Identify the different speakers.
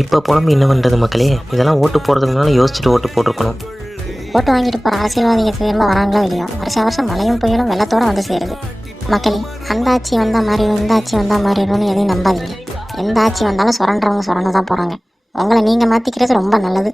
Speaker 1: இப்போ புலம்பு என்ன பண்ணுறது மக்களே? இதெல்லாம் ஓட்டு போடுறதுக்கு முன்னால் யோசிச்சுட்டு ஓட்டு போட்டிருக்கணும்.
Speaker 2: ஓட்டு வாங்கிட்டு போகிற அரசியல்வாதிங்க திரும்ப வராங்களோ இல்லையோ? வருஷம் வருஷம் மழையும் புயலும் வெள்ளத்தோட வந்து சேருது. மக்களே அந்த ஆட்சி வந்தால் மாறிடும் இந்த ஆட்சி வந்தால் மாறிடும்னு எதையும் நம்பாதீங்க. எந்த ஆட்சி வந்தாலும் சுரண்டுறவங்க சுரண்டு தான் போகிறாங்க உங்களை நீங்கள் மாற்றிக்கிறது ரொம்ப நல்லது.